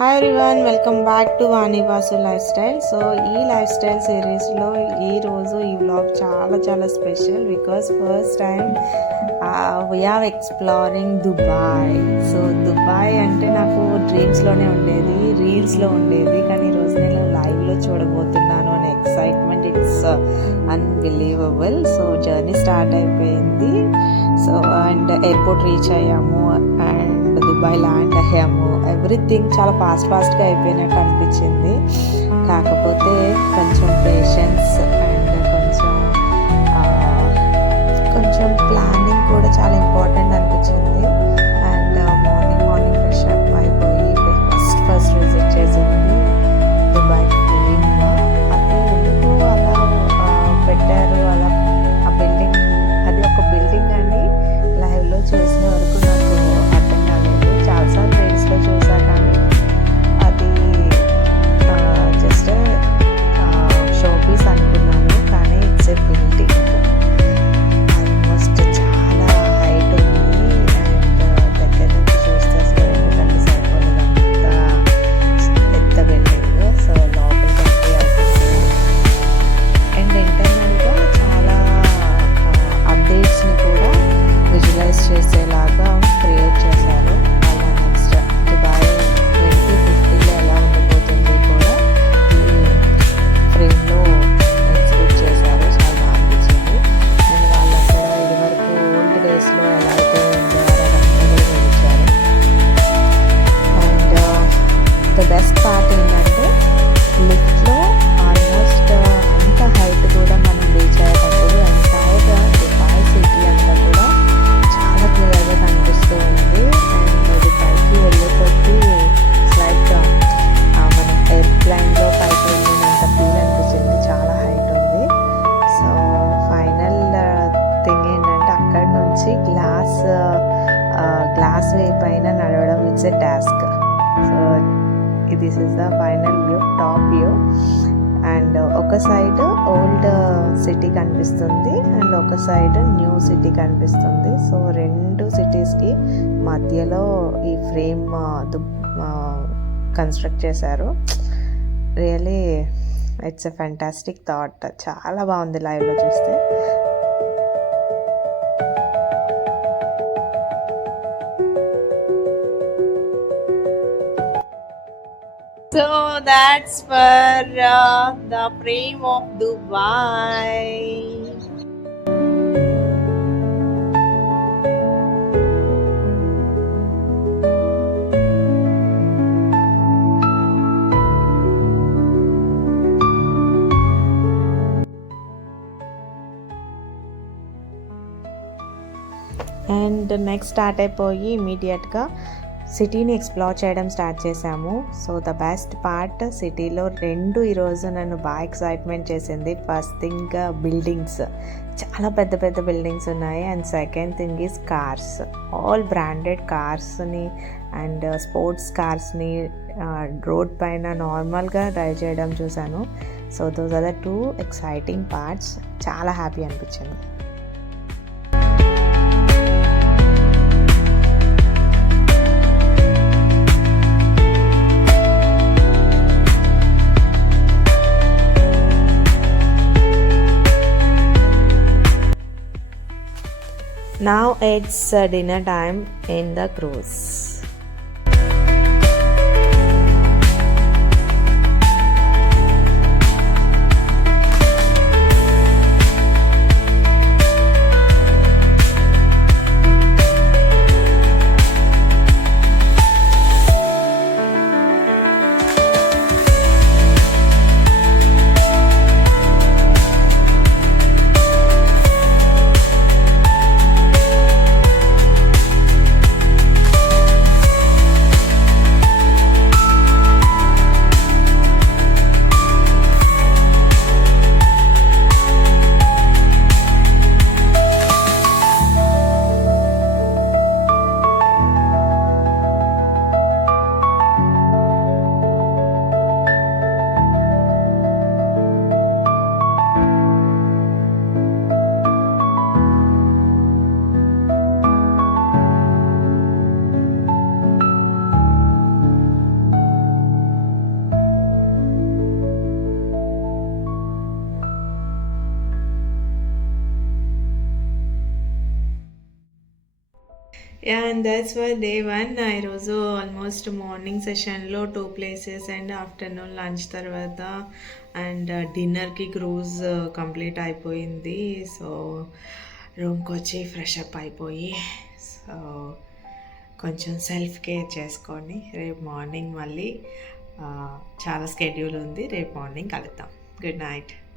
Hi everyone, welcome back to Vani Vasu lifestyle. So ఈ lifestyle సిరీస్లో ఈరోజు ఈ వ్లాగ్ చాలా special because first time we are exploring Dubai. So Dubai అంటే నాకు డ్రీమ్స్లోనే ఉండేది, రీల్స్లో ఉండేది, కానీ ఈరోజు నేను లైవ్లో చూడబోతున్నాను అనే excitement, it's unbelievable. So journey start అయిపోయింది. సో అండ్ ఎయిర్పోర్ట్ రీచ్ అయ్యాము అండ్ దుబాయ్ ల్యాండ్ అయ్యాము. ఎవ్రీథింగ్ చాలా ఫాస్ట్గా అయిపోయినట్టు అనిపించింది. కాకపోతే కొంచెం పేషెన్స్ అండ్ కొంచెం ప్లానింగ్ కూడా చాలా ఇంపార్టెంట్ అనిపించింది. అండ్ మార్నింగ్ ఫ్రెష్ అప్ అయిపోయి ఫస్ట్ విజిట్ చేసింది దుబాయ్ ఫిలిం. అది ఎందుకు అలా పెట్టారు, అలా ఆ బిల్డింగ్, అది ఒక బిల్డింగ్ అని లైవ్లో చూసిన వరకు నాకు అర్థం కాలేదు. చాలాసార్లు రీల్స్లో చూసా కానీ అది జస్ట్ షో పీస్ అనుకున్నాను, కానీ ఇట్స్ ఎ బిల్డింగ్. ఆల్మోస్ట్ చాలా హైట్ ఉంది అండ్ దగ్గర నుంచి చూస్తే అసలు ఎందుకంటే సరిపోలేదు, అంత పెద్ద బిల్డింగ్. సో లోపలికి ఎంట్రీ అవుతున్నాము అండ్ ఇంటర్నల్గా చాలా అప్డేట్స్ని కూడా విజువలైజ్ చేసేలాగా క్రియేట్ చేశారు. అలా నెక్స్ట్ దుబాయ్ 2050లో ఎలా ఉండబోతుంది కూడా ఈ ఫ్రేమ్లో ఎగ్జిక్యూట్ చేశారు. చాలా బాగా అనిపించింది. అండ్ వాళ్ళు అక్కడ ఇదివరకు ఓల్డ్ డేస్లో ఎలా అయితే ఉండారో అదంతా కూడా చూపించారు. అండ్ ద బెస్ట్ పార్ట్ ఏంటంటే లిఫ్ట్లో ఆల్మోస్ట్ అంత హైట్ కూడా మనం రీచ్ అయ్యేటప్పుడు ఎంటైర్ దుబాయ్ సిటీ అంతా కూడా చాలా క్లియర్గా కనిపిస్తూ ఉంది. అండ్ అది పైకి వెళ్ళే కొద్దీ లైక్ మనం ఎయిర్ప్లైన్లో పైకి వెళ్ళినంత ఫీల్ అనిపించింది. చాలా హైట్ ఉంది. సో ఫైనల్ థింగ్ ఏంటంటే అక్కడ నుంచి గ్లాస్ వే పైన నడవడం it's a task. So this is the final view, top view. And ఒక సైడ్ ఓల్డ్ సిటీ కనిపిస్తుంది అండ్ ఒక సైడ్ న్యూ సిటీ కనిపిస్తుంది. సో రెండు సిటీస్కి మధ్యలో ఈ ఫ్రేమ్ కన్స్ట్రక్ట్ చేశారు. Really it's a fantastic thought. చాలా బాగుంది లైవ్లో చూస్తే. So that's for the frame of Dubai. And next start అయిపోయి ఇమీడియట్గా సిటీని ఎక్స్ప్లోర్ చేయడం స్టార్ట్ చేశాము. సో ద బెస్ట్ పార్ట్, సిటీలో రెండు ఈరోజు నన్ను బాగా ఎక్సైట్మెంట్ చేసింది. ఫస్ట్ థింగ్ బిల్డింగ్స్, చాలా పెద్ద బిల్డింగ్స్ ఉన్నాయి. And second thing is cars, all branded కార్స్ని అండ్ స్పోర్ట్స్ కార్స్ని రోడ్ పైన నార్మల్గా డ్రైవ్ చేయడం చూశాను. So those are the two exciting parts. చాలా హ్యాపీ అనిపించింది. Now it's dinner time in the cruise. Yeah! And thoughts for day 1. ఈరోజు almost morning సెషన్‌లో 2 ప్లేసెస్ అండ్ ఆఫ్టర్‌నూన్ లంచ్ తర్వాత అండ్ డిన్నర్‌కి క్రూజ్ కంప్లీట్ అయిపోయింది. సో, రూమ్‌కొచ్చి ఫ్రెష్ అప్ అయిపోయి so, కొంచెం సెల్ఫ్ కేర్ చేసుకొని రేపు మార్నింగ్ మళ్ళీ చాలా స్కెడ్యూల్ ఉంది. రేపు మార్నింగ్ కలుద్దాం. Good night.